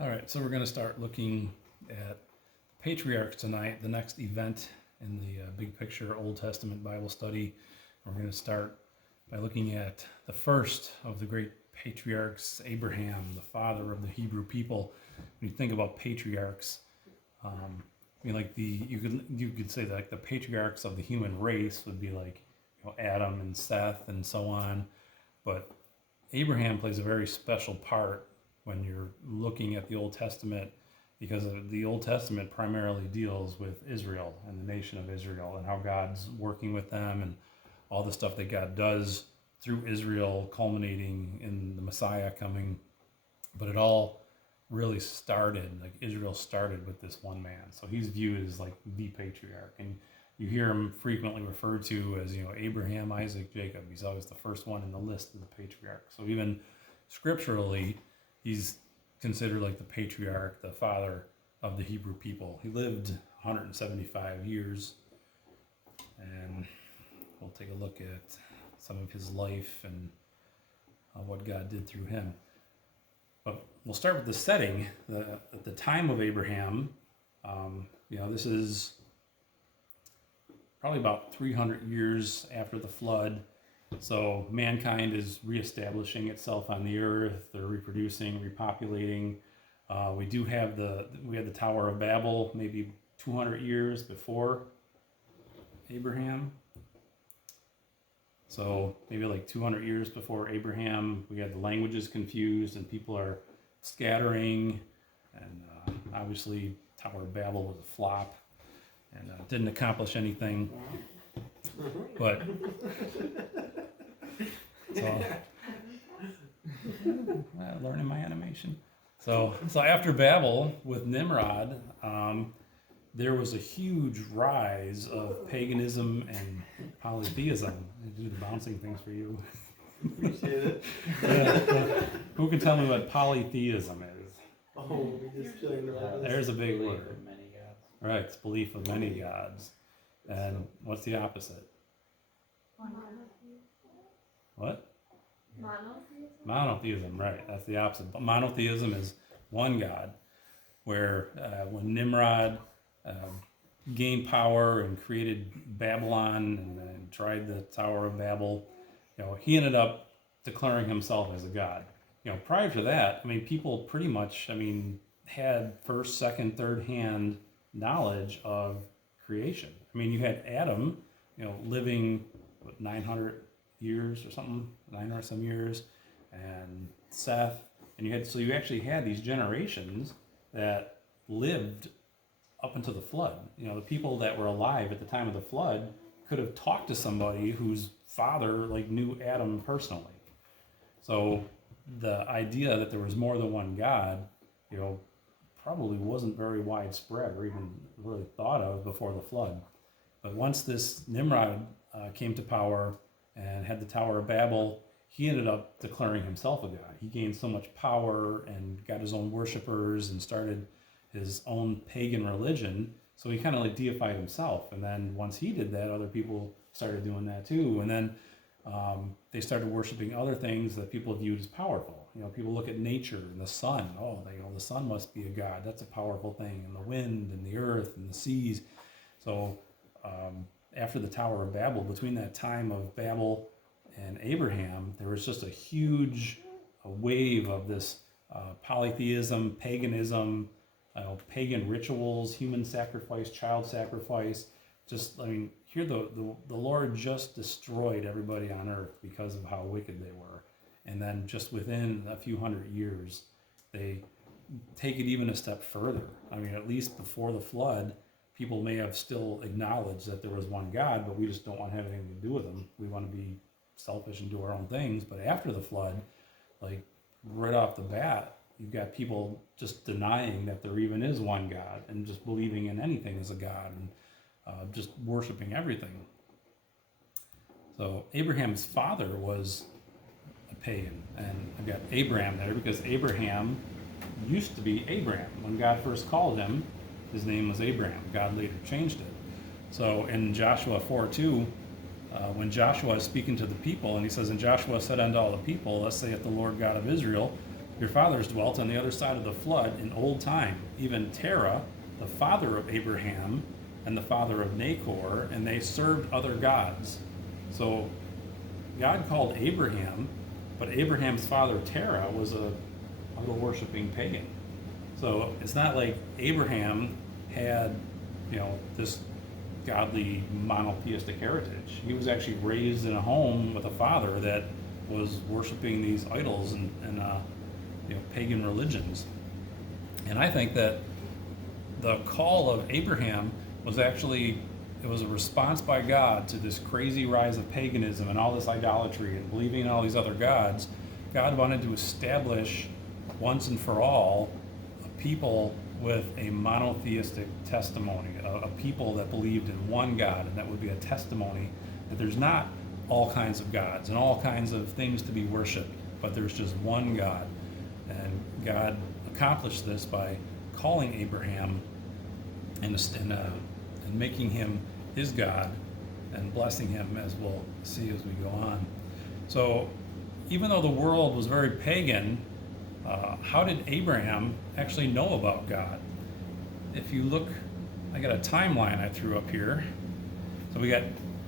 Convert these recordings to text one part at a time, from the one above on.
All right, so we're going to start looking at Patriarchs tonight, the next event in the big picture Old Testament Bible study. We're going to start by looking at the first of the great patriarchs, Abraham, the father of the Hebrew people. When you think about patriarchs, you could say that like the patriarchs of the human race would be like Adam and Seth and so on, but Abraham plays a very special part when you're looking at the Old Testament, because the Old Testament primarily deals with Israel and the nation of Israel and how God's working with them and all the stuff that God does through Israel, culminating in the Messiah coming. But it all really started, like Israel started with this one man. So he's viewed as like the patriarch. And you hear him frequently referred to as, Abraham, Isaac, Jacob. He's always the first one in the list of the patriarchs. So even scripturally, he's considered like the patriarch, the father of the Hebrew people. He lived 175 years, and we'll take a look at some of his life and what God did through him. But we'll start with the setting. At the time of Abraham, this is probably about 300 years after the flood. So mankind is reestablishing itself on the earth. They're reproducing, repopulating. We had the Tower of Babel maybe 200 years before Abraham. So maybe like 200 years before Abraham, we had the languages confused and people are scattering. And obviously Tower of Babel was a flop and didn't accomplish anything. But so learning my animation. So after Babel with Nimrod, there was a huge rise of paganism and polytheism. I do the bouncing things for you. Appreciate it. Yeah. Who can tell me what polytheism is? Oh, we just joined the There's a big Belief word. of many gods. Right, it's belief of many gods. And what's the opposite? What? Monotheism, right. That's the opposite. But monotheism is one God, where when Nimrod gained power and created Babylon and tried the Tower of Babel, he ended up declaring himself as a god. Prior to that, people pretty much, had first, second, third hand knowledge of creation. You had Adam, living 900 years or something, 900 some years, and Seth, and you actually had these generations that lived up until the flood. The people that were alive at the time of the flood could have talked to somebody whose father knew Adam personally. So the idea that there was more than one God, probably wasn't very widespread or even really thought of before the flood. But once this Nimrod came to power and had the Tower of Babel, he ended up declaring himself a god. He gained so much power and got his own worshipers and started his own pagan religion. So he kind of deified himself. And then once he did that, other people started doing that too. And then they started worshiping other things that people viewed as powerful. People look at nature and the sun. Oh, the sun must be a god. That's a powerful thing. And the wind and the earth and the seas. So after the Tower of Babel, between that time of Babel and Abraham, there was just a huge wave of this polytheism, paganism, pagan rituals, human sacrifice, child sacrifice. Here the Lord just destroyed everybody on earth because of how wicked they were. And then just within a few hundred years, they take it even a step further. At least before the flood, people may have still acknowledged that there was one God, but we just don't want to have anything to do with him. We want to be selfish and do our own things. But after the flood, right off the bat, you've got people just denying that there even is one God and just believing in anything as a God and just worshiping everything. So Abraham's father was a pagan, and I've got Abraham there because Abraham used to be Abraham. When God first called him, his name was Abraham. God later changed it. So in Joshua 4:2, when Joshua is speaking to the people, and he says, "And Joshua said unto all the people, Thus saith the Lord God of Israel, Your fathers dwelt on the other side of the flood in old time, even Terah, the father of Abraham, and the father of Nahor, and they served other gods. So God called Abraham, but Abraham's father Terah was a idol-worshiping pagan. So it's not like Abraham had, this godly monotheistic heritage. He was actually raised in a home with a father that was worshiping these idols and pagan religions. And I think that the call of Abraham was actually, it was a response by God to this crazy rise of paganism and all this idolatry and believing in all these other gods. God wanted to establish once and for all a people with a monotheistic testimony, a people that believed in one God, and that would be a testimony that there's not all kinds of gods and all kinds of things to be worshiped, but there's just one God. And God accomplished this by calling Abraham and making him his God and blessing him, as we'll see as we go on. So even though the world was very pagan, how did Abraham actually know about God? If you look, I got a timeline I threw up here. So we got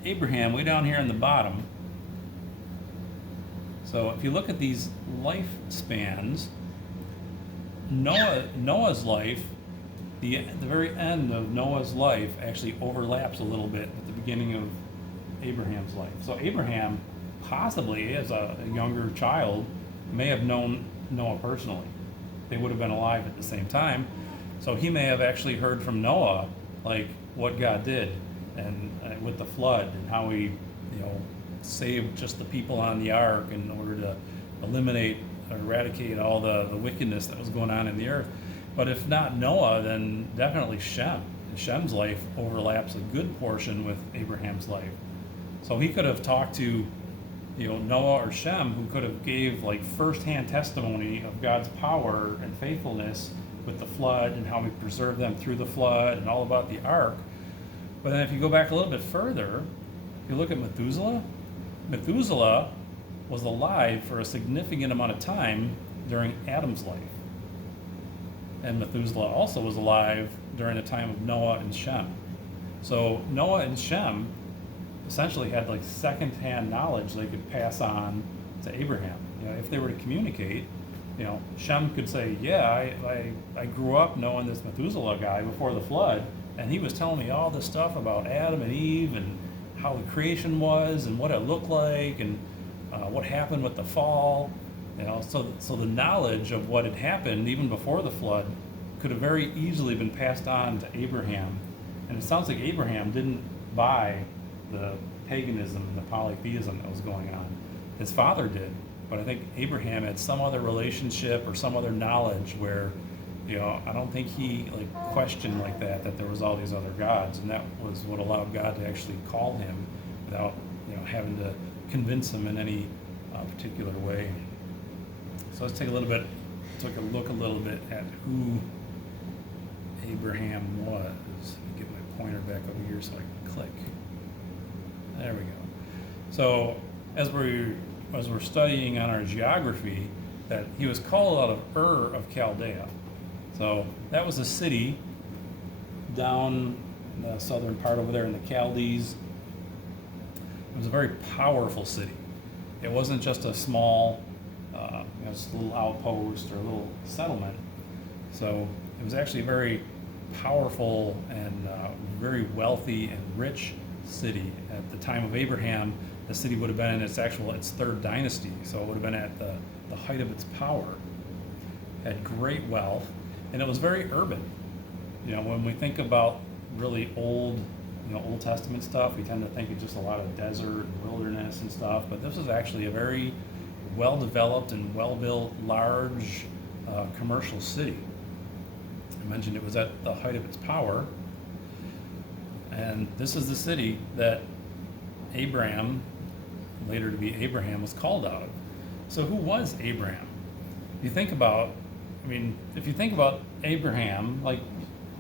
Abraham way down here in the bottom. So if you look at these lifespans, Noah's life, the very end of Noah's life actually overlaps a little bit with the beginning of Abraham's life. So Abraham, possibly as a younger child, may have known Noah personally. They would have been alive at the same time. So he may have actually heard from Noah, like what God did and with the flood and how he, saved just the people on the ark in order to eliminate or eradicate all the wickedness that was going on in the earth. But if not Noah, then definitely Shem. And Shem's life overlaps a good portion with Abraham's life. So he could have talked to, Noah or Shem, who could have gave like firsthand testimony of God's power and faithfulness with the flood and how he preserved them through the flood and all about the ark. But then if you go back a little bit further, if you look at Methuselah was alive for a significant amount of time during Adam's life. And Methuselah also was alive during the time of Noah and Shem. So Noah and Shem essentially had like second-hand knowledge they could pass on to Abraham. If they were to communicate, Shem could say, yeah, I grew up knowing this Methuselah guy before the flood, and he was telling me all this stuff about Adam and Eve and how the creation was and what it looked like and what happened with the fall. So the knowledge of what had happened even before the flood could have very easily been passed on to Abraham. And it sounds like Abraham didn't buy the paganism and the polytheism that was going on. His father did, but I think Abraham had some other relationship or some other knowledge where, I don't think he questioned like that there was all these other gods, and that was what allowed God to actually call him without, having to convince him in any particular way. So let's take a look a little bit at who Abraham was. Let me get my pointer back over here so I can click. There we go. So as we're studying on our geography, that he was called out of Ur of Chaldea. So that was a city down in the southern part over there in the Chaldees. It was a very powerful city. It wasn't just a small, just a little outpost or a little settlement. So it was actually a very powerful and very wealthy and rich city. At the time of Abraham, the city would have been in its third dynasty, so it would have been at the height of its power. It had great wealth, and it was very urban. When we think about really old Testament stuff, we tend to think of just a lot of desert and wilderness and stuff, but this was actually a very well-developed and well-built, large commercial city. I mentioned it was at the height of its power, and this is the city that Abraham, later to be Abraham, was called out of. So who was Abraham? If you think about Abraham, like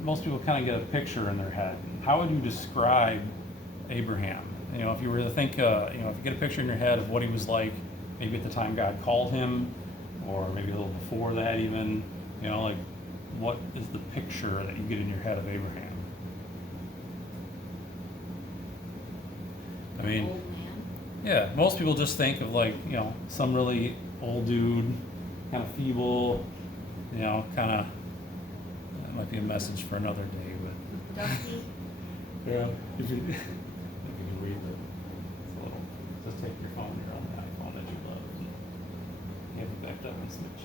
most people kind of get a picture in their head. How would you describe Abraham? If you were to think, if you get a picture in your head of what he was like, maybe at the time God called him, or maybe a little before that even, like what is the picture that you get in your head of Abraham? I mean, Old man. yeah, most people just think of like, some really old dude, kind of feeble, kind of, that might be a message for another day, but. Dusty. Yeah, if you can read it, it's a little, just take your phone, you're on the iPhone that you love, and have it backed up and switch.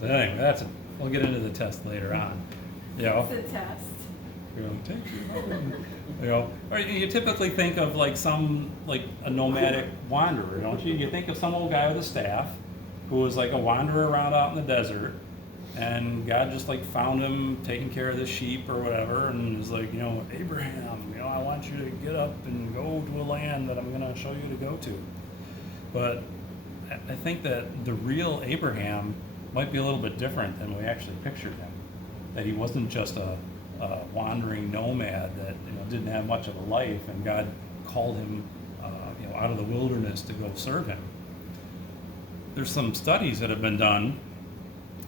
So anyway, we'll get into the test later on. It's a test. You're going to take your phone. Or you typically think of like a nomadic wanderer, don't you? You think of some old guy with a staff who was like a wanderer around out in the desert, and God just like found him taking care of the sheep or whatever, and was like, Abraham, I want you to get up and go to a land that I'm going to show you to go to. But I think that the real Abraham might be a little bit different than we actually pictured him. That he wasn't just a wandering nomad that didn't have much of a life, and God called him out of the wilderness to go serve him. There's some studies that have been done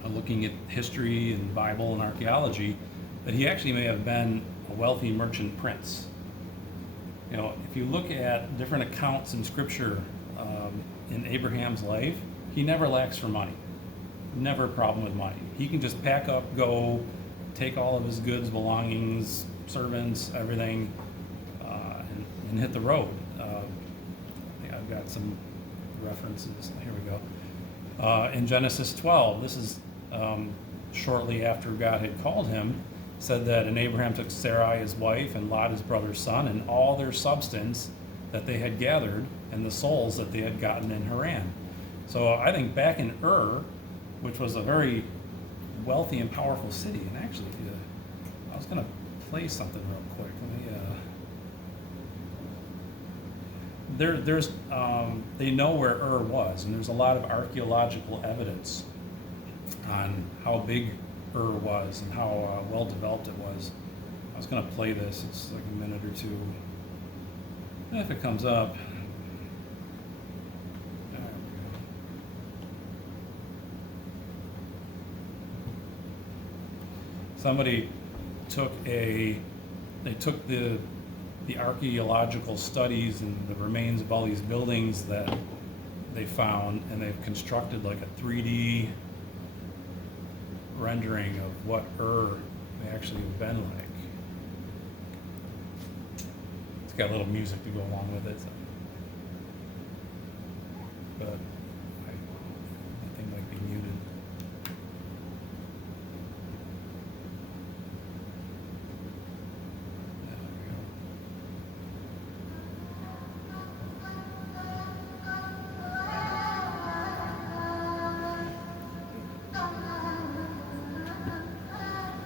looking at history and Bible and archaeology that he actually may have been a wealthy merchant prince. If you look at different accounts in Scripture in Abraham's life, he never lacks for money. Never a problem with money. He can just pack up, go, take all of his goods, belongings, servants, everything, and hit the road. I've got some references. Here we go. In Genesis 12, this is shortly after God had called him, said that, and Abraham took Sarai his wife and Lot his brother's son and all their substance that they had gathered and the souls that they had gotten in Haran. So I think back in Ur, which was a very wealthy and powerful city, and actually, I was going to play something real quick. They know where Ur was, and there's a lot of archaeological evidence on how big Ur was and how well developed it was. I was going to play this. It's like a minute or two. If it comes up. There we go. Somebody took the archaeological studies and the remains of all these buildings that they found, and they've constructed like a 3D rendering of what Ur may actually have been like. It's got a little music to go along with it, so. But I think might be muted.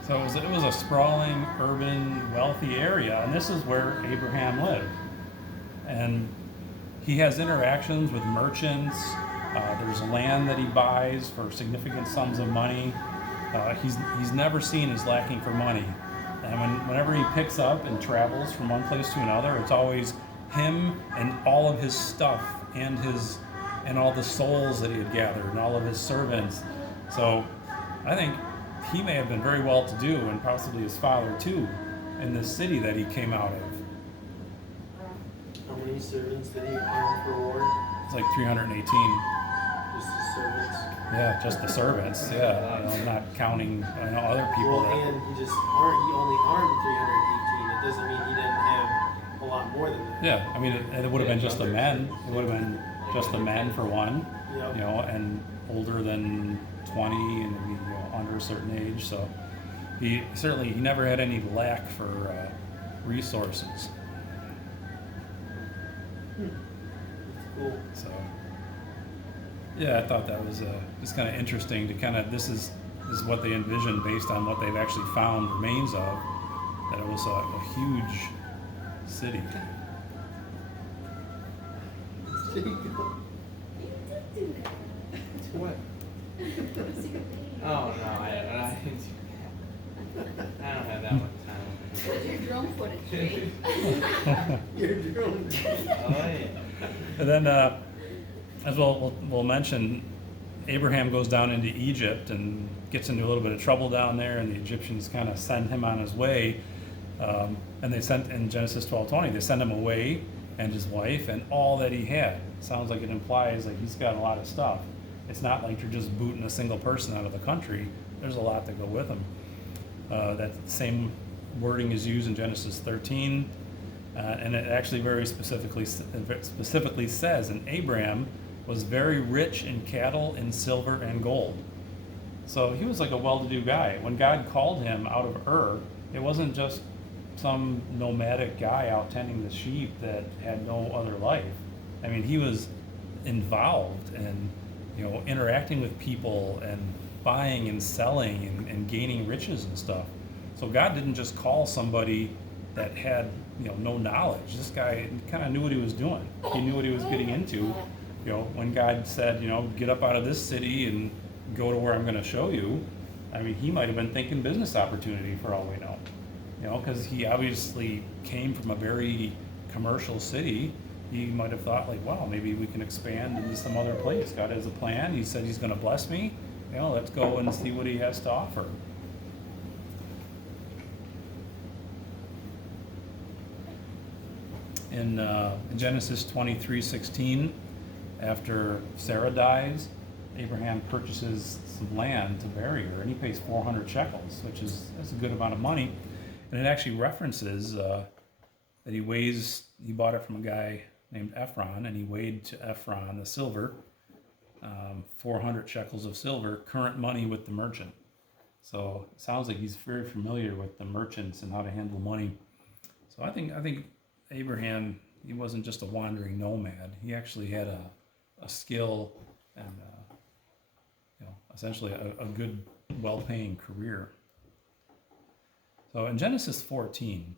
So it was a sprawling, urban, wealthy area, and this is where Abraham lived. And he has interactions with merchants. There's land that he buys for significant sums of money. He's never seen as lacking for money. And whenever he picks up and travels from one place to another, it's always him and all of his stuff and all the souls that he had gathered and all of his servants. So I think he may have been very well to do, and possibly his father too, in this city that he came out of. How many servants did he arm for war? It's like 318. Just the servants? Yeah, just the servants. Yeah, not counting other people. Well, and he only armed 318. It doesn't mean he didn't have a lot more than that. Yeah, I mean, it would have been just the men. It would have been just the men for one. Yep. And older than 20 and maybe under a certain age. So he never had any lack for resources. That's cool. So yeah, I thought that was just kind of interesting to kind of, this is what they envisioned based on what they've actually found remains of, that it was a huge city. There you go. What? Oh no, I don't have that much time. Where's your drone footage, Jay? You're drone. Oh yeah. And then, as we'll mention, Abraham goes down into Egypt and gets into a little bit of trouble down there, and the Egyptians kind of send him on his way. And they sent, in Genesis 12:20, they send him away and his wife and all that he had. Sounds like it implies like he's got a lot of stuff. It's not like you're just booting a single person out of the country. There's a lot to go with him. That same wording is used in Genesis 13, and it actually very specifically says, and Abraham was very rich in cattle, in silver and gold. So he was like a well-to-do guy. When God called him out of Ur, it wasn't just some nomadic guy out tending the sheep that had no other life. I mean, he was involved in, interacting with people and buying and selling and gaining riches and stuff. So God didn't just call somebody that had, no knowledge. This guy kind of knew what he was doing. He knew what he was getting into. When God said, get up out of this city and go to where I'm going to show you, I mean, he might have been thinking business opportunity for all we know. Because he obviously came from a very commercial city. He might have thought like, wow, maybe we can expand into some other place. God has a plan. He said he's going to bless me. Let's go and see what he has to offer. In Genesis 23:16, after Sarah dies, Abraham purchases some land to bury her, and he pays 400 shekels, that's a good amount of money. And it actually references that he bought it from a guy named Ephron, and he weighed to Ephron the silver, 400 shekels of silver, current money with the merchant. So it sounds like he's very familiar with the merchants and how to handle money. So I think Abraham, he wasn't just a wandering nomad. He actually had a skill and essentially a good, well-paying career. So in Genesis 14,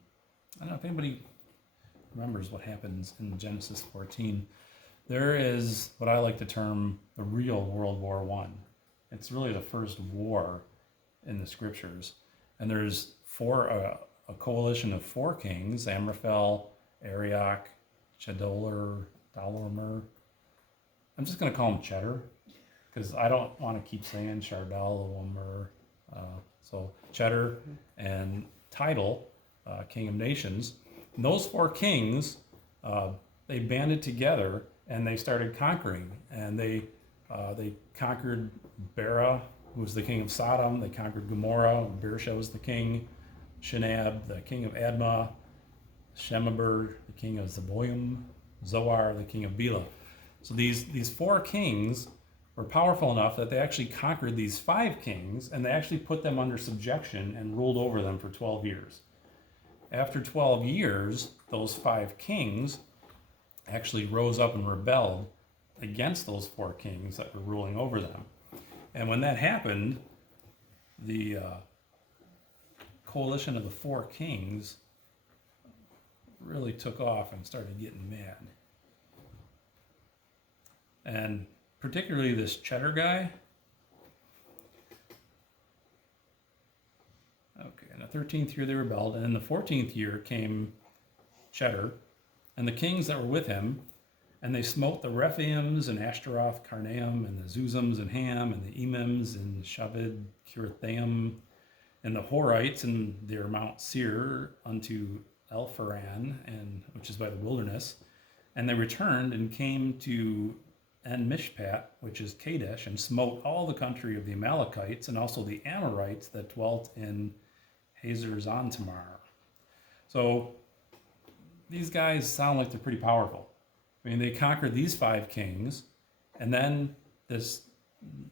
I don't know if anybody remembers what happens in Genesis 14. There is what I like to term the real World War I. It's really the first war in the scriptures. And there's a coalition of 4 kings: Amraphel, Arioch, Chedorlaomer. I'm just going to call him Cheddar, because I don't want to keep saying Chedorlaomer. So Cheddar and Tidal, king of nations. And those 4 kings, they banded together and they started conquering. And they conquered Bera, who was the king of Sodom. They conquered Gomorrah. Beersheba was the king. Shinab, the king of Admah. Shemeber, the king of Zeboim. Zoar, the king of Bela. So these 4 kings were powerful enough that they actually conquered these 5 kings, and they actually put them under subjection and ruled over them for 12 years. After 12 years, those 5 kings actually rose up and rebelled against those 4 kings that were ruling over them. And when that happened, the coalition of the 4 kings really took off and started getting mad. And particularly this Cheddar guy. Okay, in the 13th year they rebelled, and in the 14th year came Cheddar and the kings that were with him, and they smote the Rephaims and Ashtaroth, Karnaim, and the Zuzims and Ham, and the Emims and Shaved, Kirithaim, and the Horites and their Mount Seir unto Elpharan, which is by the wilderness. And they returned and came to En Mishpat, which is Kadesh, and smote all the country of the Amalekites and also the Amorites that dwelt in Hazar Zontamar. So these guys sound like they're pretty powerful. I mean, they conquered these 5 kings, and then this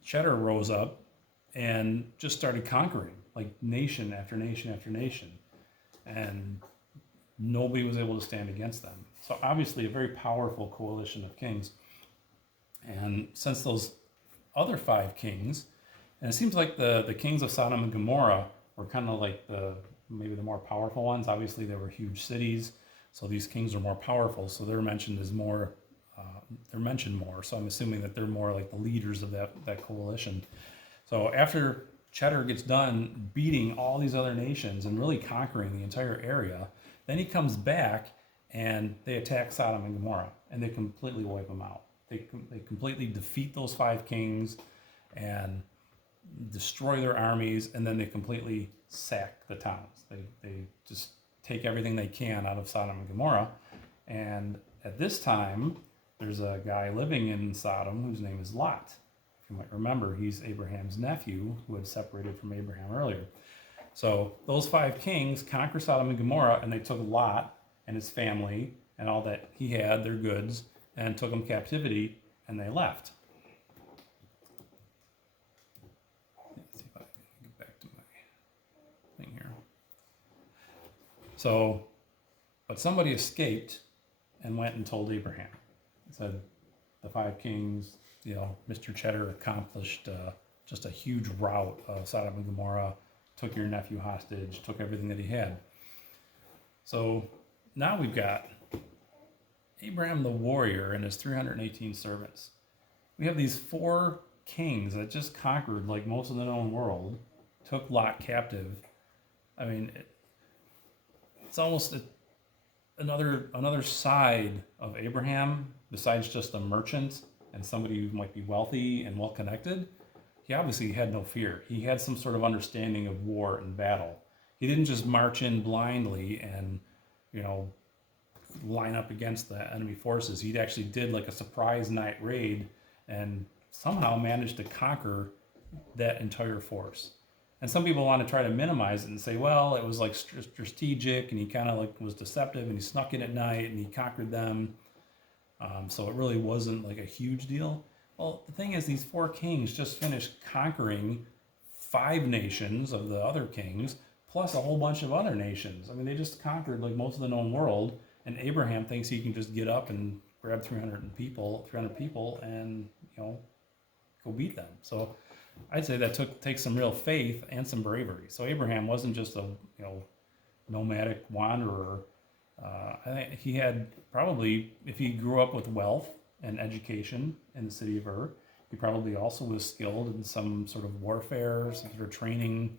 Cheddar rose up and just started conquering, like nation after nation after nation. And nobody was able to stand against them. So obviously a very powerful coalition of kings. And since those other 5 kings, and it seems like the kings of Sodom and Gomorrah were kind of like maybe the more powerful ones. Obviously they were huge cities, so these kings are more powerful, so they're mentioned more. So I'm assuming that they're more like the leaders of that coalition. So after Cheddar gets done beating all these other nations and really conquering the entire area, then he comes back and they attack Sodom and Gomorrah, and they completely wipe them out. They completely defeat those 5 kings. and destroy their armies, and then they completely sack the towns. They just take everything they can out of Sodom and Gomorrah. And at this time, there's a guy living in Sodom whose name is Lot. If you might remember, he's Abraham's nephew who had separated from Abraham earlier. So those 5 kings conquer Sodom and Gomorrah, and they took Lot and his family and all that he had, their goods, and took them captivity, and they left. Let's see if I can get back to my thing here. So, but somebody escaped and went and told Abraham. Said the 5 kings, Mr. Cheddar accomplished just a huge rout of Sodom and Gomorrah, took your nephew hostage, took everything that he had. So now we've got Abraham the warrior and his 318 servants. We have these 4 kings that just conquered like most of the known world, took Lot captive. I mean, it's almost another side of Abraham, besides just a merchant and somebody who might be wealthy and well connected. He obviously had no fear. He had some sort of understanding of war and battle. He didn't just march in blindly and, line up against the enemy forces. He actually did like a surprise night raid and somehow managed to conquer that entire force. And some people want to try to minimize it and say, well, it was like strategic, and he kind of like was deceptive, and he snuck in at night and he conquered them. So it really wasn't like a huge deal. Well, the thing is, these 4 kings just finished conquering 5 nations of the other kings, plus a whole bunch of other nations. I mean, they just conquered like most of the known world, and Abraham thinks he can just get up and grab 300 people and, go beat them. So I'd say that takes some real faith and some bravery. So Abraham wasn't just a, nomadic wanderer. I think he had probably, if he grew up with wealth and education in the city of Ur, he probably also was skilled in some sort of warfare, some sort of training.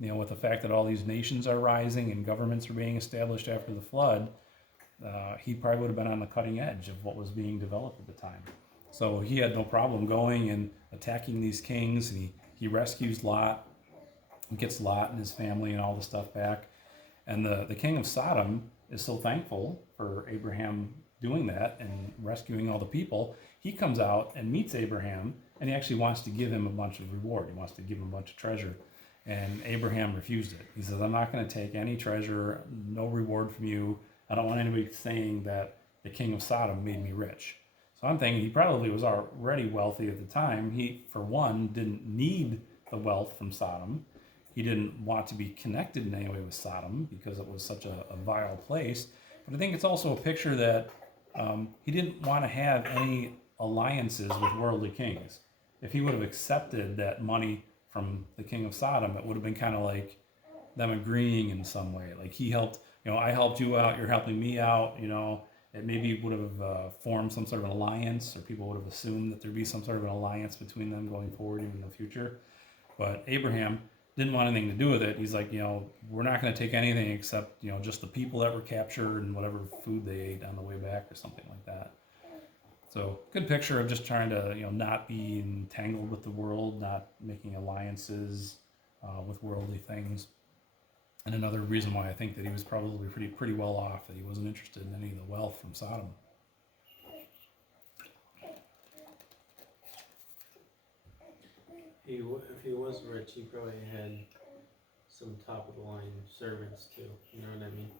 With the fact that all these nations are rising and governments are being established after the flood, he probably would have been on the cutting edge of what was being developed at the time. So he had no problem going and attacking these kings, and he rescues Lot, gets Lot and his family and all the stuff back. And the king of Sodom is so thankful for Abraham doing that and rescuing all the people. He comes out and meets Abraham, and he actually wants to give him a bunch of reward. He wants to give him a bunch of treasure. And Abraham refused it. He says, I'm not going to take any treasure, no reward from you. I don't want anybody saying that the king of Sodom made me rich. So I'm thinking he probably was already wealthy at the time. He, for one, didn't need the wealth from Sodom. He didn't want to be connected in any way with Sodom because it was such a vile place. But I think it's also a picture that he didn't want to have any alliances with worldly kings. If he would have accepted that money from the king of Sodom, it would have been kind of like them agreeing in some way. Like he helped, I helped you out, you're helping me out, it maybe would have formed some sort of an alliance, or people would have assumed that there'd be some sort of an alliance between them going forward in the future. But Abraham didn't want anything to do with it. He's like, we're not going to take anything except, just the people that were captured and whatever food they ate on the way back or something like that. So good picture of just trying to, not be entangled with the world, not making alliances with worldly things. And another reason why I think that he was probably pretty well off, that he wasn't interested in any of the wealth from Sodom. If he was rich, he probably had some top of the line servants too. You know what I mean?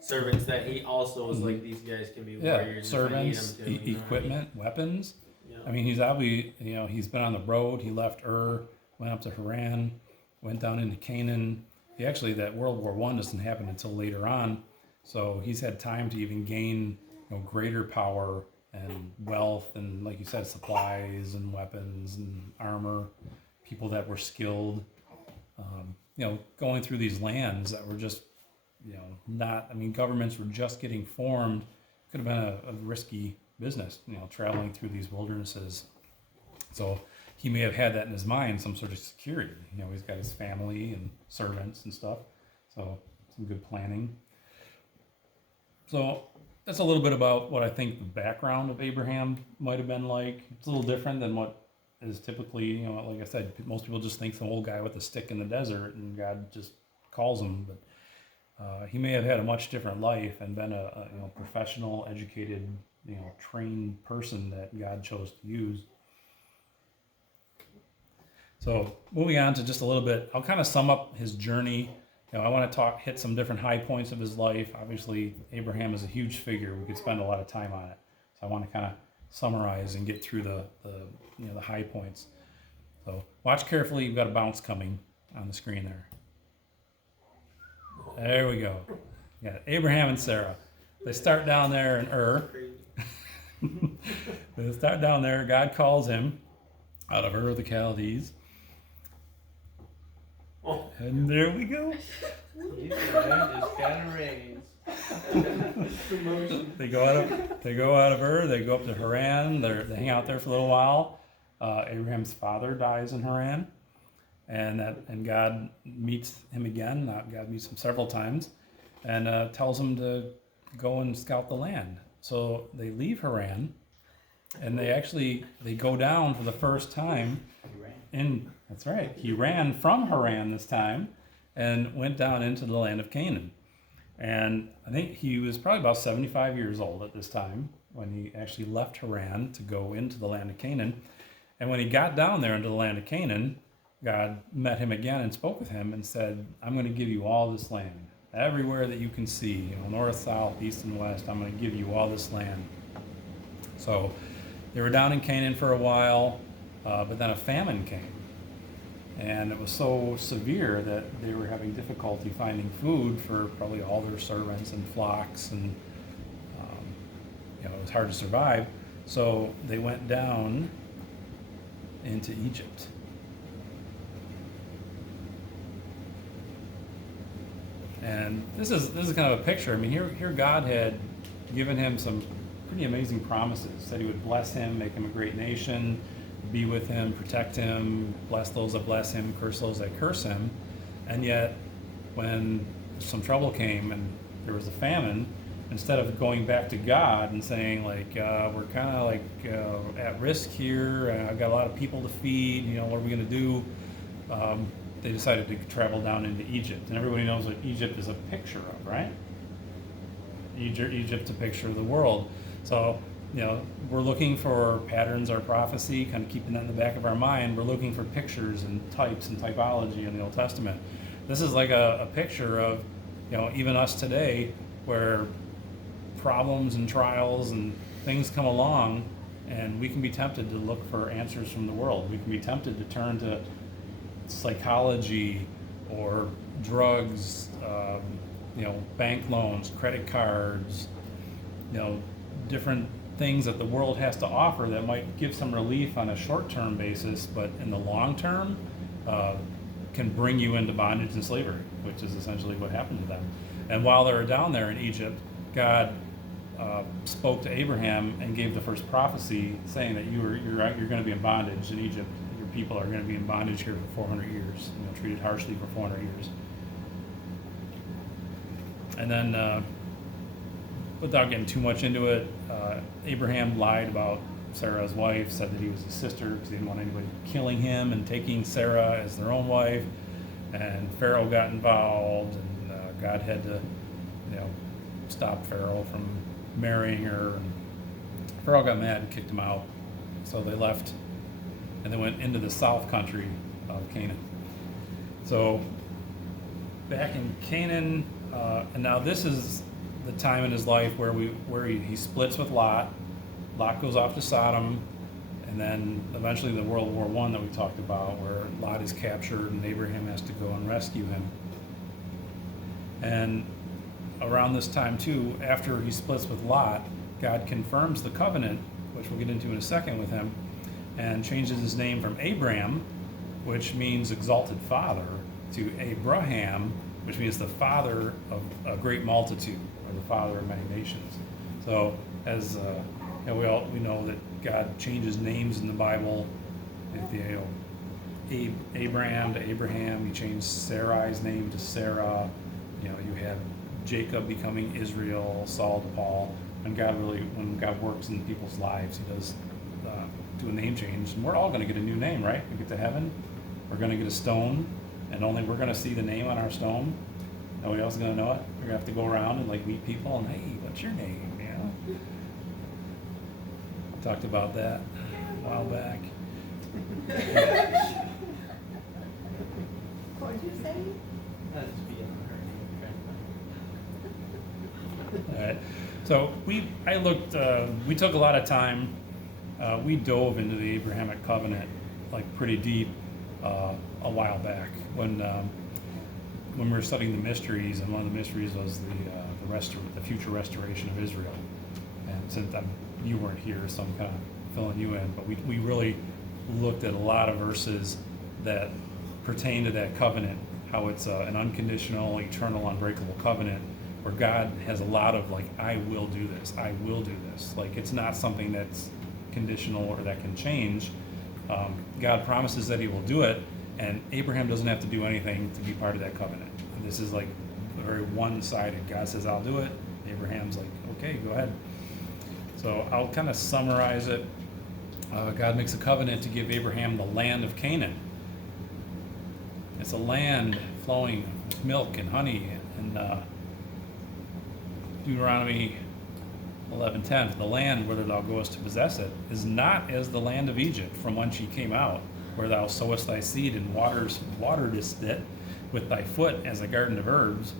Servants that he also was like, these guys can be warriors. Servants, if I need them to, equipment, weapons. Yeah. I mean, he's obviously, he's been on the road. He left Ur, went up to Haran, went down into Canaan. That World War I doesn't happen until later on. So he's had time to even gain, greater power and wealth and, like you said, supplies and weapons and armor, people that were skilled, going through these lands that were just, governments were just getting formed. Could have been a risky business, traveling through these wildernesses. So he may have had that in his mind, some sort of security. He's got his family and servants and stuff. So some good planning. So that's a little bit about what I think the background of Abraham might have been like. It's a little different than what is typically, you know, like I said, most people just think the old guy with the stick in the desert, and God just calls him. But he may have had a much different life and been a you know, professional, educated, you know, trained person that God chose to use. So moving on to just a little bit, I'll kind of sum up his journey. You know, I want to hit some different high points of his life. Obviously, Abraham is a huge figure. We could spend a lot of time on it. So I want to kind of summarize and get through the you know, the high points. So watch carefully. You've got a bounce coming on the screen there. There we go. Yeah, Abraham and Sarah. They start down there in Ur. They start down there. God calls him out of Ur of the Chaldees. Oh. And there we go. You guys just got a raise. Promotion. They go out of Ur. They go up to Haran. They hang out there for a little while. Abraham's father dies in Haran, and God meets him again. God meets him several times, and tells him to go and scout the land. So they leave Haran, and they go down for the first time. That's right. He ran from Haran this time, and went down into the land of Canaan. And I think he was probably about 75 years old at this time when he actually left Haran to go into the land of Canaan. And when he got down there into the land of Canaan, God met him again and spoke with him and said, I'm going to give you all this land. Everywhere that you can see, you know, north, south, east, and west, I'm going to give you all this land. So they were down in Canaan for a while, but then a famine came. And it was so severe that they were having difficulty finding food for probably all their servants and flocks, and you know, it was hard to survive. So they went down into Egypt. And this is kind of a picture. I mean, here God had given him some pretty amazing promises. Said he would bless him, make him a great nation, be with him, protect him, bless those that bless him, curse those that curse him. And yet, when some trouble came and there was a famine, instead of going back to God and saying, like, we're kind of like at risk here, I've got a lot of people to feed, you know, what are we going to do? They decided to travel down into Egypt. And everybody knows what Egypt is a picture of, right? Egypt's a picture of the world. So, you know, we're looking for patterns or prophecy, kind of keeping that in the back of our mind. We're looking for pictures and types and typology in the Old Testament. This is like a picture of, you know, even us today, where problems and trials and things come along, and we can be tempted to look for answers from the world. We can be tempted to turn to psychology or drugs, you know, bank loans, credit cards, you know, different things that the world has to offer that might give some relief on a short-term basis, but in the long term can bring you into bondage and slavery, which is essentially what happened to them. And while they were down there in Egypt, God spoke to Abraham and gave the first prophecy, saying that you're going to be in bondage in Egypt. Your people are going to be in bondage here for 400 years, you know, treated harshly for 400 years. And then, without getting too much into it, Abraham lied about Sarah's wife, said that he was his sister because he didn't want anybody killing him and taking Sarah as their own wife. And Pharaoh got involved, and God had to, you know, stop Pharaoh from marrying her. And Pharaoh got mad and kicked him out. So they left, and they went into the south country of Canaan. So back in Canaan, and now this is the time in his life where he splits with Lot. Lot goes off to Sodom, and then eventually the World War I that we talked about, where Lot is captured and Abraham has to go and rescue him. And around this time too, after he splits with Lot, God confirms the covenant, which we'll get into in a second with him, and changes his name from Abram, which means exalted father, to Abraham, which means the father of a great multitude, or the father of many nations. So, as we know that God changes names in the Bible. Abraham to Abraham, He changed Sarai's name to Sarah. You know, you have Jacob becoming Israel, Saul to Paul. And when God works in people's lives, He does do a name change, and we're all going to get a new name, right? We get to heaven, we're going to get a stone, and only we're going to see the name on our stone. Nobody else is going to know it. We're going to have to go around and like meet people and, hey, what's your name? You know? Talked about that a while back. What did you say? Let's be on her. All right. So we took a lot of time. We dove into the Abrahamic Covenant like pretty deep a while back when we were studying the mysteries, and one of the mysteries was the future restoration of Israel. And since you weren't here, so I'm kind of filling you in, but we really looked at a lot of verses that pertain to that covenant, how it's an unconditional, eternal, unbreakable covenant, where God has a lot of like, I will do this, I will do this. Like, it's not something that's conditional or that can change. God promises that he will do it, and Abraham doesn't have to do anything to be part of that covenant. And this is like very one-sided. God says, I'll do it. Abraham's like, okay, go ahead. So I'll kind of summarize it. God makes a covenant to give Abraham the land of Canaan. It's a land flowing with milk and honey, and Deuteronomy 11:10, "For the land whither thou goest to possess it is not as the land of Egypt, from whence ye came out, where thou sowest thy seed and wateredest it with thy foot as a garden of herbs.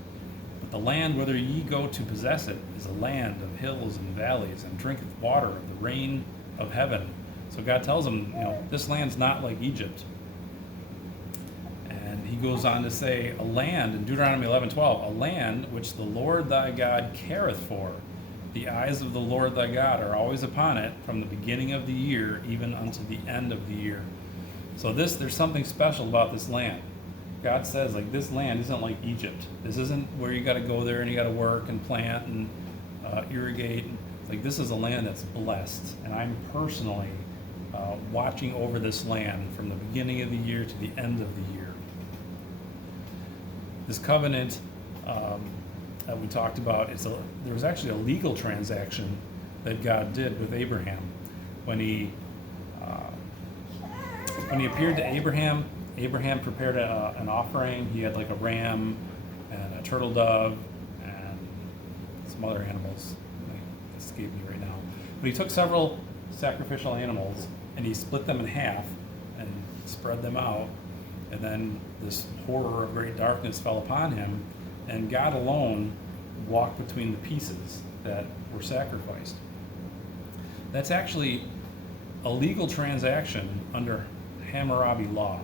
But the land whither ye go to possess it is a land of hills and valleys, and drinketh water of the rain of heaven." So God tells him, this land's not like Egypt. And he goes on to say, a land, in Deuteronomy 11:12, "A land which the Lord thy God careth for. The eyes of the Lord thy God are always upon it, from the beginning of the year even unto the end of the year." So there's something special about this land. God says, like, this land isn't like Egypt. This isn't where you got to go there and you got to work and plant and irrigate. Like, this is a land that's blessed, and I'm personally watching over this land from the beginning of the year to the end of the year. This covenant that we talked about, there was actually a legal transaction that God did with Abraham. When he appeared to Abraham, Abraham prepared an offering. He had like a ram and a turtle dove and some other animals. They escape me right now. But he took several sacrificial animals and he split them in half and spread them out. And then this horror of great darkness fell upon him, and God alone walked between the pieces that were sacrificed. That's actually a legal transaction under Hammurabi law.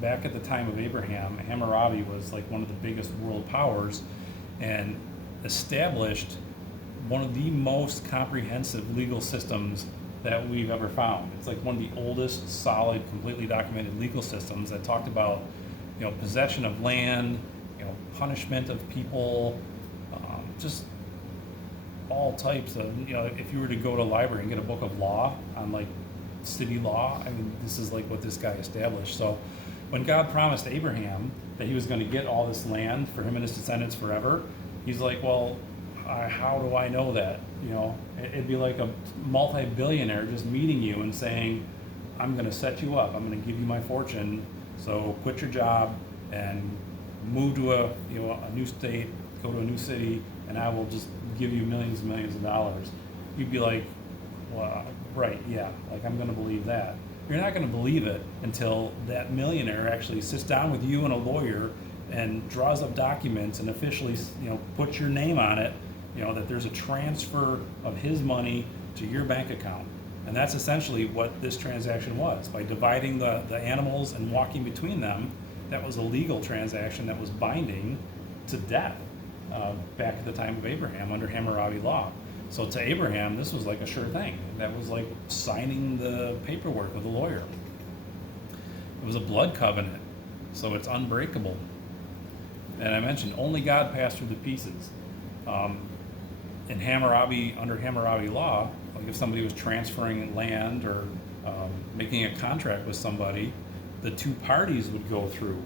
Back at the time of Abraham, Hammurabi was like one of the biggest world powers and established one of the most comprehensive legal systems that we've ever found. It's like one of the oldest, solid, completely documented legal systems that talked about, possession of land, punishment of people, just all types of, if you were to go to a library and get a book of law on like city law, I mean, this is like what this guy established. So when God promised Abraham that he was going to get all this land for him and his descendants forever, he's like, well, how do I know that? It'd be like a multi-billionaire just meeting you and saying, I'm going to set you up. I'm going to give you my fortune. So quit your job and move to a new state, go to a new city, and I will just give you millions and millions of dollars. You'd be like, well, right, yeah, like I'm going to believe that. You're not going to believe it until that millionaire actually sits down with you and a lawyer and draws up documents and officially, puts your name on it, that there's a transfer of his money to your bank account. And that's essentially what this transaction was. By dividing the animals and walking between them, that was a legal transaction that was binding to death back at the time of Abraham under Hammurabi law. So to Abraham, this was like a sure thing. That was like signing the paperwork with a lawyer. It was a blood covenant, so it's unbreakable. And I mentioned only God passed through the pieces. In Hammurabi, under Hammurabi law, like if somebody was transferring land or making a contract with somebody, the two parties would go through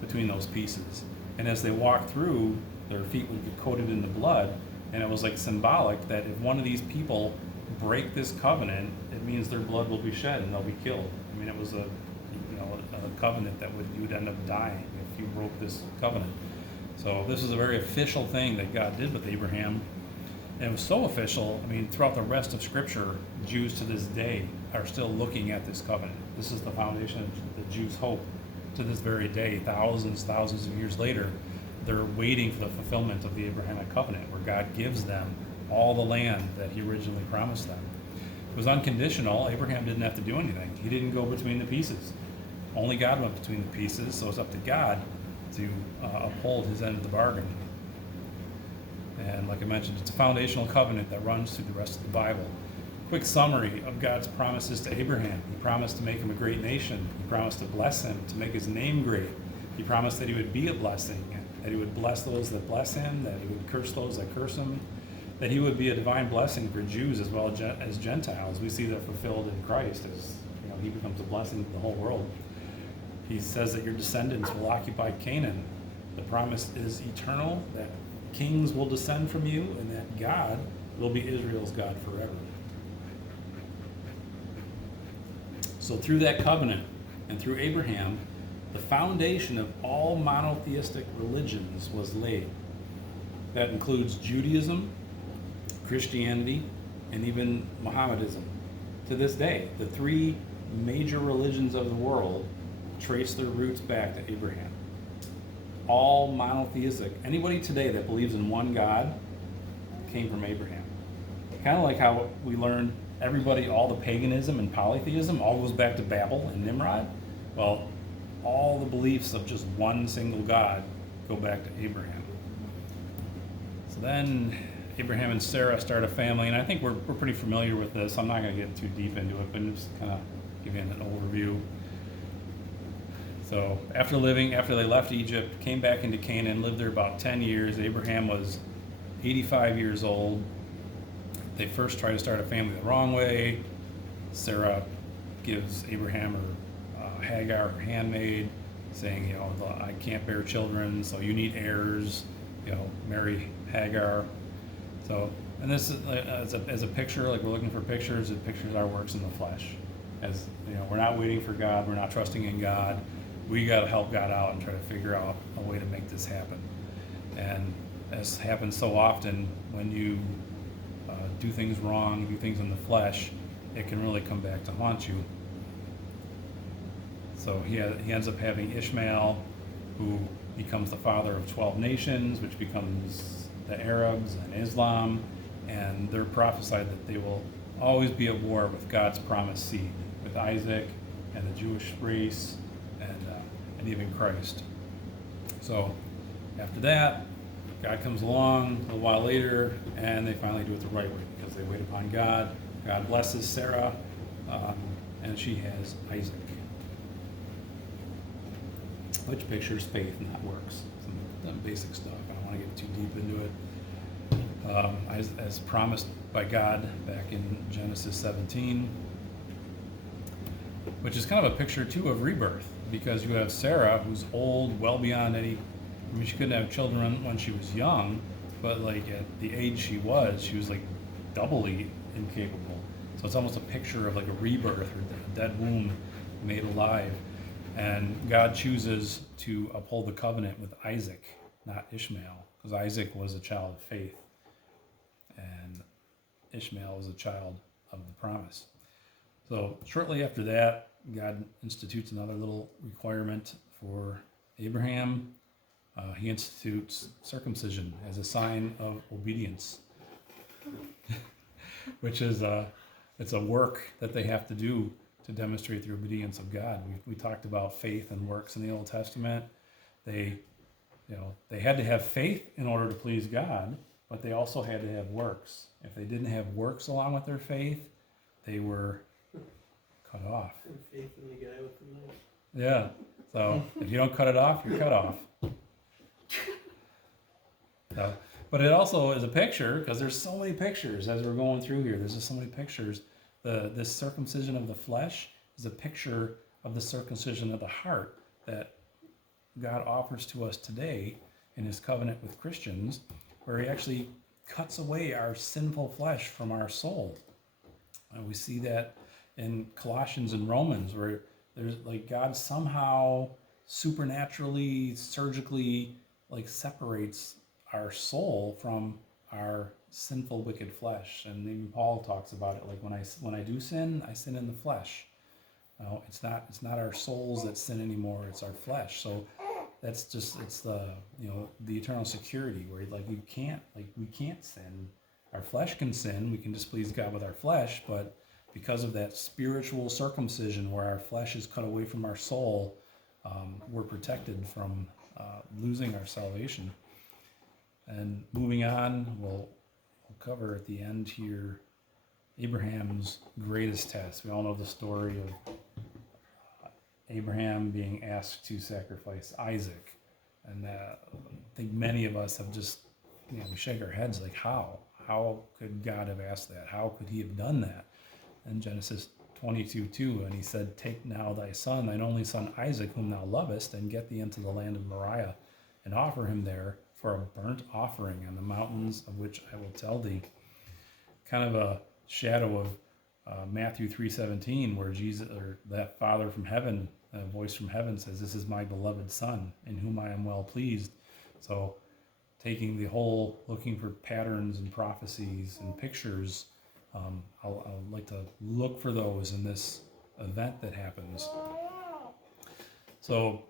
between those pieces. And as they walked through, their feet would get coated in the blood. And it was like symbolic that if one of these people break this covenant, it means their blood will be shed and they'll be killed. I mean, it was a covenant that you would end up dying if you broke this covenant. So this is a very official thing that God did with Abraham. And it was so official, I mean, throughout the rest of Scripture, Jews to this day are still looking at this covenant. This is the foundation of the Jews' hope to this very day. Thousands of years later, they're waiting for the fulfillment of the Abrahamic Covenant, where God gives them all the land that he originally promised them. It was unconditional. Abraham didn't have to do anything. He didn't go between the pieces. Only God went between the pieces, so it's up to God to uphold his end of the bargain. And like I mentioned, it's a foundational covenant that runs through the rest of the Bible. Quick summary of God's promises to Abraham. He promised to make him a great nation. He promised to bless him, to make his name great. He promised that he would be a blessing, that he would bless those that bless him, that he would curse those that curse him, that he would be a divine blessing for Jews as well as Gentiles. We see that fulfilled in Christ as he becomes a blessing to the whole world. He says that your descendants will occupy Canaan. The promise is eternal, that kings will descend from you, and that God will be Israel's God forever. So through that covenant and through Abraham, the foundation of all monotheistic religions was laid. That includes Judaism, Christianity, and even Mohammedanism. To this day, the three major religions of the world trace their roots back to Abraham. All monotheistic. Anybody today that believes in one God came from Abraham. Kind of like how we learned all the paganism and polytheism all goes back to Babel and Nimrod. Well, all the beliefs of just one single God go back to Abraham. So then Abraham and Sarah start a family, and I think we're pretty familiar with this. I'm not going to get too deep into it, but just kind of give you an overview. So after they left Egypt, came back into Canaan, lived there about 10 years. Abraham was 85 years old. They first try to start a family the wrong way. Sarah gives Abraham her Hagar, her handmaid, saying, I can't bear children, so you need heirs, marry Hagar. So, and this is as a picture, like we're looking for pictures, it pictures our works in the flesh. As we're not waiting for God, we're not trusting in God. We got to help God out and try to figure out a way to make this happen. And as happens so often, when you do things wrong, do things in the flesh, it can really come back to haunt you. So he ends up having Ishmael, who becomes the father of 12 nations, which becomes the Arabs and Islam, and they're prophesied that they will always be at war with God's promised seed, with Isaac and the Jewish race, and even Christ. So after that, God comes along a little while later, and they finally do it the right way because they wait upon God. God blesses Sarah, and she has Isaac, which pictures faith, not works. Some basic stuff. I don't want to get too deep into it. As promised by God back in Genesis 17, which is kind of a picture too of rebirth, because you have Sarah, who's old, well beyond any. I mean, she couldn't have children when she was young, but like at the age she was like doubly incapable. So it's almost a picture of like a rebirth, or a dead womb made alive. And God chooses to uphold the covenant with Isaac, not Ishmael, because Isaac was a child of faith, and Ishmael was a child of the promise. So shortly after that, God institutes another little requirement for Abraham. He institutes circumcision as a sign of obedience, which is it's a work that they have to do to demonstrate the obedience of God. We talked about faith and works in the Old Testament. They had to have faith in order to please God, but they also had to have works. If they didn't have works along with their faith, they were cut off. Faith in the guy with the knife. Yeah. So if you don't cut it off, you're cut off. So, but it also is a picture, because there's so many pictures as we're going through here. There's just so many pictures. This circumcision of the flesh is a picture of the circumcision of the heart that God offers to us today in his covenant with Christians, where he actually cuts away our sinful flesh from our soul. And we see that in Colossians and Romans, where there's like God somehow supernaturally, surgically like separates our soul from our sinful, wicked flesh. And even Paul talks about it, like when I do sin, I sin in the flesh. No, it's not our souls that sin anymore, it's our flesh. So it's the the eternal security where like we can't sin. Our flesh can sin, we can displease God with our flesh, but because of that spiritual circumcision where our flesh is cut away from our soul, we're protected from losing our salvation. And moving on, we'll cover at the end here Abraham's greatest test. We all know the story of Abraham being asked to sacrifice Isaac. And I think many of us have just, we shake our heads like, how? How could God have asked that? How could he have done that? In Genesis 22:2, and he said, "Take now thy son, thine only son Isaac, whom thou lovest, and get thee into the land of Moriah, and offer him there for a burnt offering on the mountains of which I will tell thee." Kind of a shadow of Matthew 3:17, where Jesus, or that Father from heaven, a voice from heaven says, "This is my beloved Son, in whom I am well pleased." So taking the whole, looking for patterns and prophecies and pictures, I'll like to look for those in this event that happens. So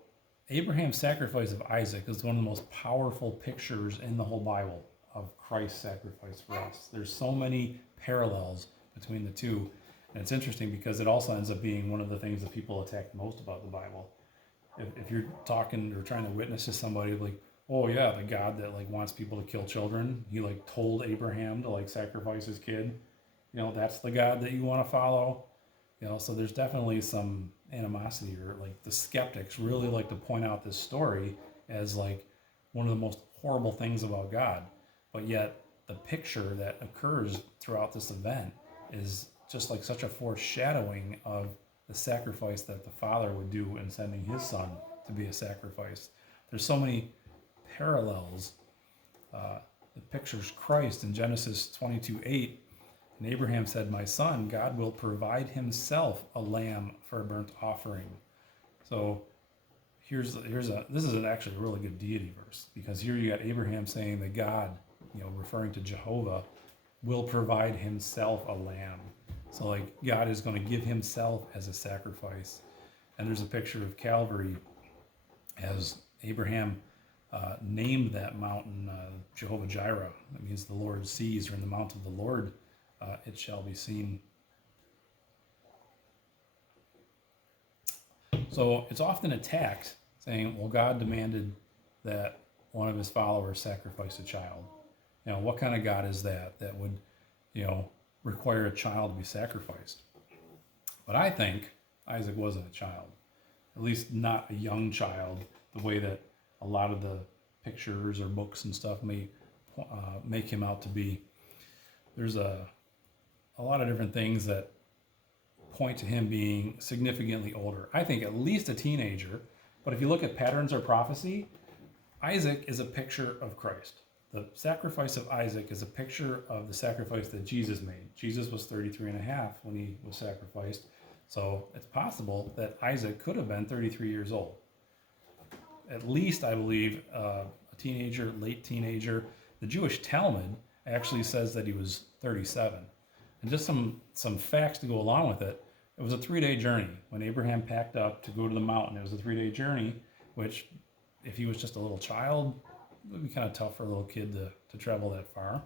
Abraham's sacrifice of Isaac is one of the most powerful pictures in the whole Bible of Christ's sacrifice for us. There's so many parallels between the two. And it's interesting because it also ends up being one of the things that people attack most about the Bible. If you're talking or trying to witness to somebody like, oh yeah, the God that like wants people to kill children, he like told Abraham to like sacrifice his kid, that's the God that you want to follow. So there's definitely some animosity, or like the skeptics really like to point out this story as like one of the most horrible things about God. But yet the picture that occurs throughout this event is just like such a foreshadowing of the sacrifice that the Father would do in sending his Son to be a sacrifice. There's so many parallels. It pictures Christ in Genesis 22:8. And Abraham said, "My son, God will provide himself a lamb for a burnt offering." So this is actually a really good deity verse, because here you got Abraham saying that God, referring to Jehovah, will provide himself a lamb. So like God is going to give himself as a sacrifice. And there's a picture of Calvary as Abraham named that mountain Jehovah Jireh. That means the Lord sees, or in the mount of the Lord it shall be seen. So it's often attacked, saying, well, God demanded that one of his followers sacrifice a child. What kind of God is that would, require a child to be sacrificed? But I think Isaac wasn't a child, at least not a young child, the way that a lot of the pictures or books and stuff may make him out to be. There's a lot of different things that point to him being significantly older. I think at least a teenager, but if you look at patterns or prophecy, Isaac is a picture of Christ. The sacrifice of Isaac is a picture of the sacrifice that Jesus made. Jesus was 33 and a half when he was sacrificed. So it's possible that Isaac could have been 33 years old. At least, I believe, a teenager, late teenager. The Jewish Talmud actually says that he was 37. And just some facts to go along with it. It was a 3-day journey. When Abraham packed up to go to the mountain, it was a 3-day journey, which if he was just a little child, it would be kind of tough for a little kid to travel that far.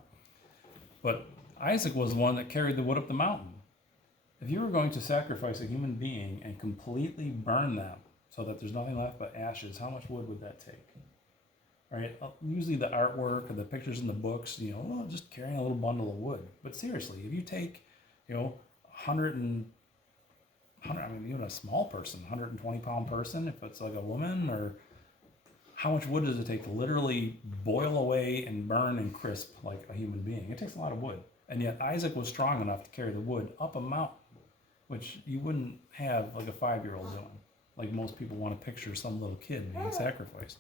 But Isaac was the one that carried the wood up the mountain. If you were going to sacrifice a human being and completely burn them so that there's nothing left but ashes, how much wood would that take? Right? Usually the artwork or the pictures in the books, just carrying a little bundle of wood. But seriously, if you take, 100, even a small person, 120-pound person, if it's like a woman, or how much wood does it take to literally boil away and burn and crisp like a human being? It takes a lot of wood. And yet Isaac was strong enough to carry the wood up a mountain, which you wouldn't have like a 5-year-old doing. Like most people want to picture some little kid being sacrificed.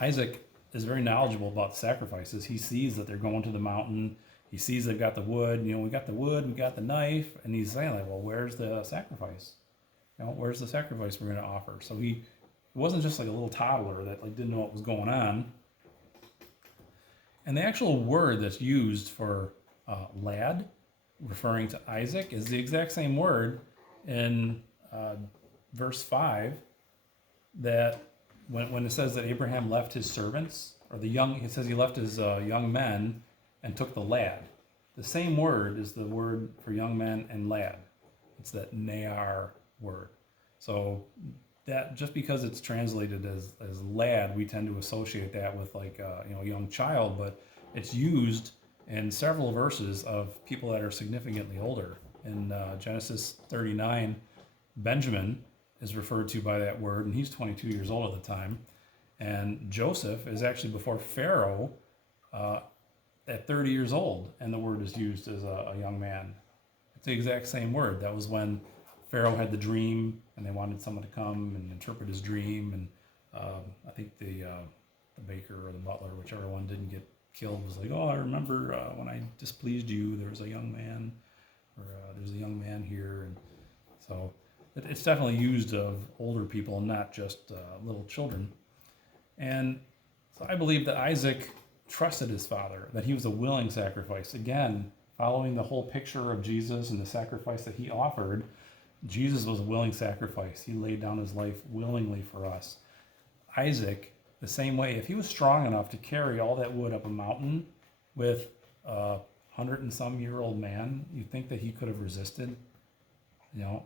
Isaac is very knowledgeable about the sacrifices. He sees that they're going to the mountain. he sees they've got the wood, we got the wood, we got the knife, and he's saying like, well, where's the sacrifice? Where's the sacrifice we're going to offer? So it wasn't just like a little toddler that like didn't know what was going on. And the actual word that's used for lad, referring to Isaac, is the exact same word in verse 5 that when it says that Abraham left his servants, or it says he left his young men and took the lad. The same word is the word for young men and lad. It's that Ne'ar word. So that just because it's translated as lad, we tend to associate that with like a young child, but it's used in several verses of people that are significantly older. In Genesis 39, Benjamin is referred to by that word, and he's 22 years old at the time. And Joseph is actually before Pharaoh at 30 years old, and the word is used as a young man. It's the exact same word. That was when Pharaoh had the dream, and they wanted someone to come and interpret his dream. And I think the baker or the butler, whichever one didn't get killed, was like, oh, I remember when I displeased you, there was a young man, or there's a young man here. And so it's definitely used of older people, not just little children. And so I believe that Isaac trusted his father, that he was a willing sacrifice. Again, following the whole picture of Jesus and the sacrifice that he offered, Jesus was a willing sacrifice. He laid down his life willingly for us. Isaac, the same way, if he was strong enough to carry all that wood up a mountain with a 100-and-some-year-old man, you think that he could have resisted?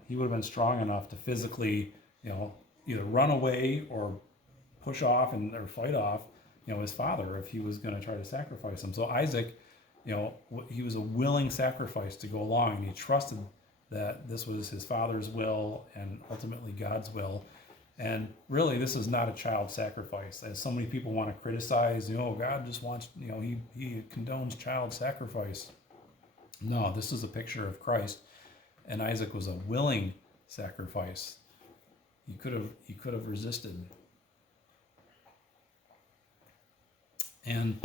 He would have been strong enough to physically, either run away or push off or fight off, his father if he was going to try to sacrifice him. So Isaac, he was a willing sacrifice to go along, and he trusted that this was his father's will and ultimately God's will. And really, this is not a child sacrifice, as so many people want to criticize. God just wants, he condones child sacrifice. No, this is a picture of Christ, and Isaac was a willing sacrifice. He could have resisted. And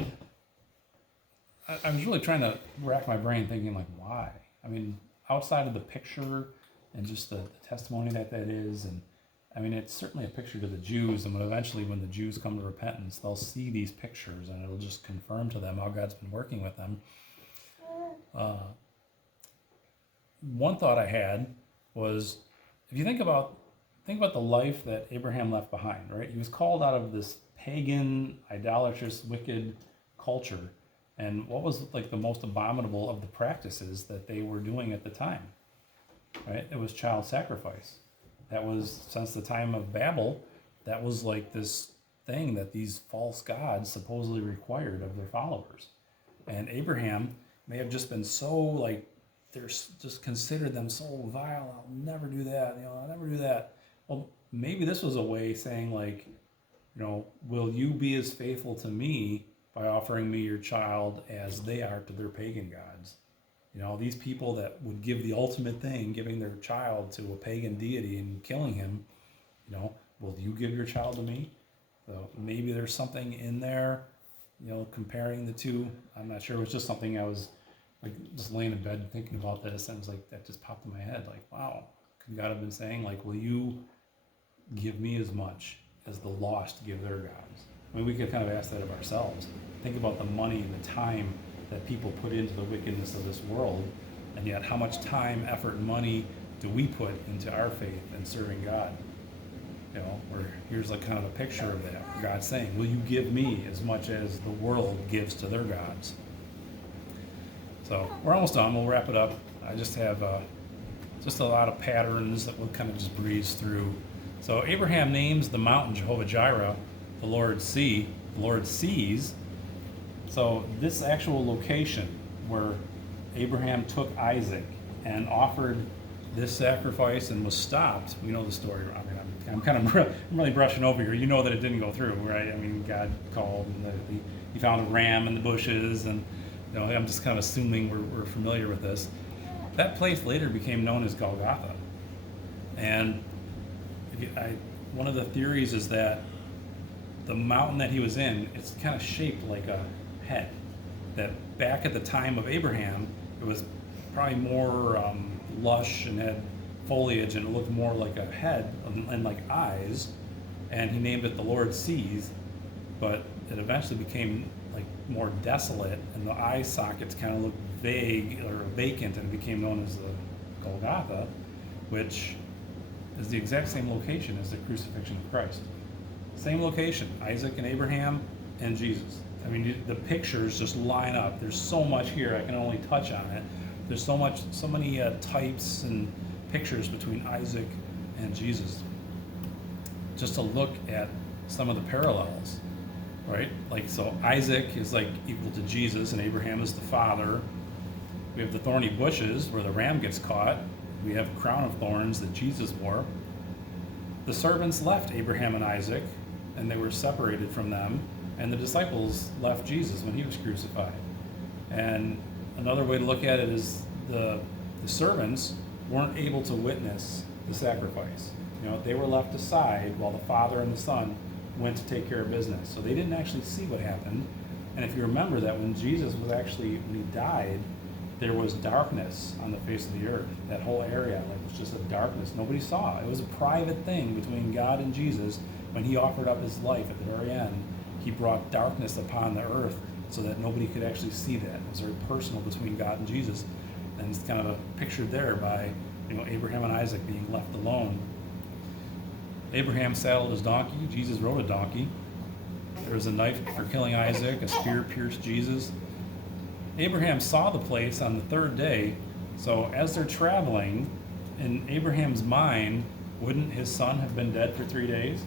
I was really trying to rack my brain, thinking like, why? I mean, outside of the picture and just the testimony that is, and I mean, it's certainly a picture to the Jews, and eventually when the Jews come to repentance, they'll see these pictures, and it'll just confirm to them how God's been working with them. One thought I had was, if you think about the life that Abraham left behind, right? He was called out of this pagan, idolatrous, wicked culture, and what was like the most abominable of the practices that they were doing at the time, right? It was child sacrifice. That was, since the time of Babel, that was like this thing that these false gods supposedly required of their followers. And Abraham may have just been so like, they're just considered them so vile. I'll never do that. I'll never do that. Well, maybe this was a way saying like, will you be as faithful to me by offering me your child as they are to their pagan gods? These people that would give the ultimate thing, giving their child to a pagan deity and killing him, will you give your child to me? So maybe there's something in there, comparing the two. I'm not sure. It was just something I was like just laying in bed thinking about this, and it was like, that just popped in my head. Like, wow, could God have been saying like, will you give me as much as the lost give their gods? I mean, we could kind of ask that of ourselves. Think about the money and the time that people put into the wickedness of this world, and yet how much time, effort, and money do we put into our faith and serving God? Where here's like kind of a picture of that. God saying, will you give me as much as the world gives to their gods? So we're almost done. We'll wrap it up. I just have just a lot of patterns that we'll kind of just breeze through. So Abraham names the mountain Jehovah Jireh, the Lord sees. So this actual location where Abraham took Isaac and offered this sacrifice and was stopped, we know the story. I mean, I'm really brushing over here. You know that it didn't go through, right? I mean, God called, and he found a ram in the bushes, and I'm just kind of assuming we're familiar with this. That place later became known as Golgotha, and one of the theories is that the mountain that he was in, it's kind of shaped like a head. that back at the time of Abraham, it was probably more lush and had foliage, and it looked more like a head and like eyes, and he named it the Lord Sees. But it eventually became like more desolate, and the eye sockets kind of looked vague or vacant, and it became known as the Golgotha, which is the exact same location as the crucifixion of Christ. Same location, Isaac and Abraham and Jesus. I mean, the pictures just line up. There's so much here, I can only touch on it. There's so many types and pictures between Isaac and Jesus. Just to look at some of the parallels, right? Like, so Isaac is like equal to Jesus, and Abraham is the father. We have the thorny bushes where the ram gets caught. We have a crown of thorns that Jesus wore. The servants left Abraham and Isaac, and they were separated from them, and the disciples left Jesus when he was crucified. And another way to look at it is the servants weren't able to witness the sacrifice. You know, they were left aside while the Father and the Son went to take care of business. So they didn't actually see what happened. And if you remember that when Jesus was actually, when he died, there was darkness on the face of the earth. That whole area, like, it was just a darkness. Nobody saw. It was a private thing between God and Jesus. When he offered up his life at the very end, he brought darkness upon the earth so that nobody could actually see that. It was very personal between God and Jesus. And it's kind of pictured there by, you know, Abraham and Isaac being left alone. Abraham saddled his donkey. Jesus rode a donkey. There was a knife for killing Isaac. A spear pierced Jesus. Abraham saw the place on the third day. So as they're traveling, in Abraham's mind, wouldn't his son have been dead for 3 days?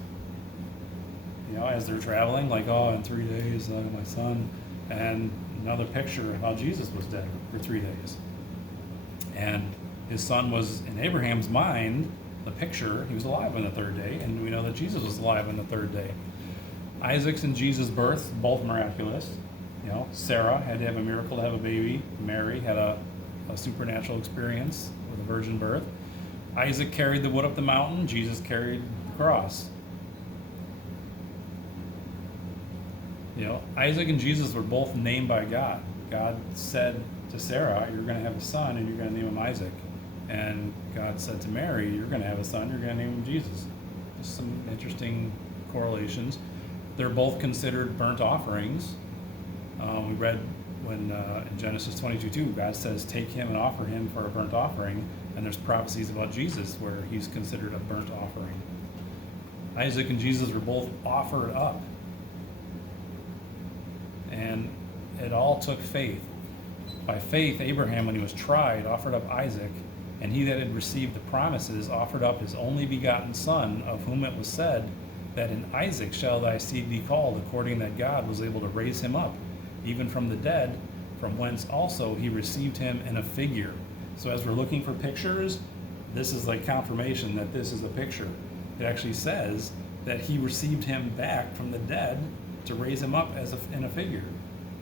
You know, as they're traveling, like, oh, in 3 days, my son. And another picture of how Jesus was dead for 3 days. And his son was, in Abraham's mind, the picture, he was alive on the third day, and we know that Jesus was alive on the third day. Isaac's and Jesus' birth, both miraculous. You know, Sarah had to have a miracle to have a baby. Mary had a supernatural experience with a virgin birth. Isaac carried the wood up the mountain. Jesus carried the cross. You know, Isaac and Jesus were both named by God. God said to Sarah, you're going to have a son, and you're going to name him Isaac. And God said to Mary, you're going to have a son, you're going to name him Jesus. Just some interesting correlations. They're both considered burnt offerings. We read when in Genesis 22:2, God says, take him and offer him for a burnt offering. And there's prophecies about Jesus where he's considered a burnt offering. Isaac and Jesus were both offered up. And it all took faith. By faith, Abraham, when he was tried, offered up Isaac, and he that had received the promises offered up his only begotten son, of whom it was said, that in Isaac shall thy seed be called, according that God was able to raise him up, even from the dead, from whence also he received him in a figure. So as we're looking for pictures, this is like confirmation that this is a picture. It actually says that he received him back from the dead to raise him up as in a figure.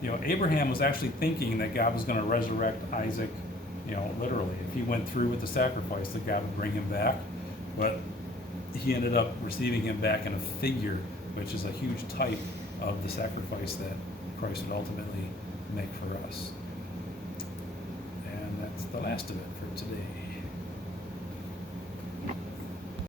You know, Abraham was actually thinking that God was going to resurrect Isaac, you know, literally. If he went through with the sacrifice, that God would bring him back. But he ended up receiving him back in a figure, which is a huge type of the sacrifice that Christ would ultimately make for us. And that's the last of it for today.